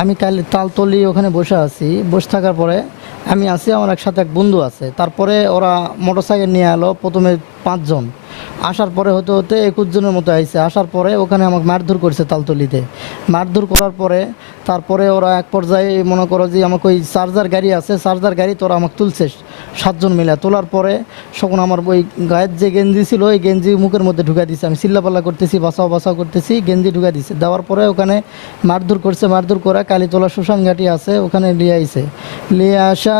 আমি কাল তালতলি ওখানে বসে আছি। বসে থাকার পরে আমি আছি, আমার একসাথে এক বন্ধু আছে। তারপরে ওরা মোটরসাইকেল নিয়ে এলো, প্রথমে পাঁচজন। আসার পরে হতে হতে একুশ জনের মতো আইসে আসার পরে ওখানে আমাকে মারধর করছে তালতলিতে। মারধর করার পরে, তারপরে ওরা এক পর্যায়ে মনে করো যে আমাকে ওই চার্জার গাড়ি আছে, চার্জার গাড়ি তোরা আমাকে তুলছে সাতজন মিলে। তোলার পরে তখন আমার ওই গায়ের যে গেঞ্জি ছিল, ওই গেঞ্জি মুখের মধ্যে ঢুকা দিছে। আমি চিল্লাপাল্লা করতেছি বাঁচাও বাঁচাও করতেছি, গেঞ্জি ঢুকা দিছে। দেওয়ার পরে ওখানে মারধর করছে, মারধর করে কালীতলা শ্মশান ঘাটি আছে, ওখানে নিয়ে আইছে। নিয়ে আসা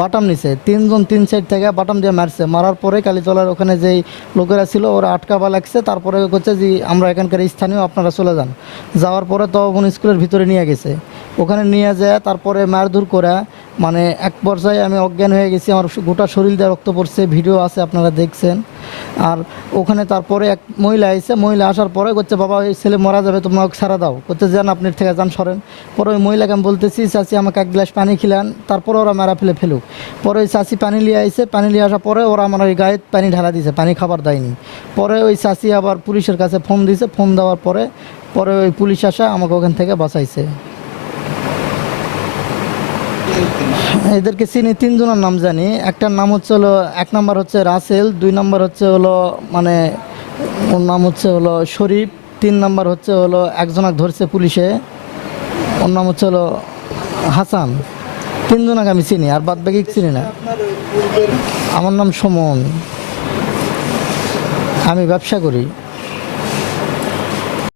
বাটাম নিছে। তিনজন তিন সাইড থেকে বাটাম দিয়ে মারছে। মারার পরে কালীতলার ওখানে যেই লোকেরা ছিল, ওরা আটকাবা লাগছে। তারপরে করছে যে, আমরা এখানকার স্থানীয়, আপনারা চলে যান। যাওয়ার পরে তখন স্কুলের ভিতরে নিয়ে গেছে। ওখানে নিয়ে যায়, তারপরে মারধর করে। মানে এক পর্যায়ে আমি অজ্ঞান হয়ে গেছি, আমার গোটা শরীর দিয়ে রক্ত পড়ছে, ভিডিও আছে, আপনারা দেখছেন। আর ওখানে তারপরে এক মহিলা এসে মহিলা আসার পরে করছে বাবা ওই ছেলে মারা যাবে তোমরা ওকে ছাড়া দাও। করতে যান আপনার থেকে যান, সরেন। পরে ওই মহিলাকে আমি বলতেছি, চাচি, আমাকে এক গ্লাস পানি খিলান। তারপরে ওরা মারা ফেলে ফেলুক। পরে ওই চাচি পানি নিয়ে আইসে পানি নিয়ে আসার পরে ওরা আমার ওই গায়ে পানি ঢালা দিয়েছে পানি খাবার দেয়নি। পরে ওই চাচি আবার পুলিশের কাছে ফোন দিয়েছে ফোন দেওয়ার পরে পরে ওই পুলিশ আসা আমাকে ওখান থেকে বাঁচাইছে। এদেরকে চিনি, তিনজনের নাম জানি। একটার নাম হচ্ছে হলো, এক নাম্বার হচ্ছে রাসেল, দুই নাম্বার হচ্ছে হলো মানে ওর নাম হচ্ছে হলো শরীফ, তিন নাম্বার হচ্ছে হলো, একজনাক ধরছে পুলিশে, ওর নাম হচ্ছে হলো হাসান। তিনজনকে আমি চিনি, আর বাদ বাকি চিনি না। আমার নাম সুমন। আমি ব্যবসা করি।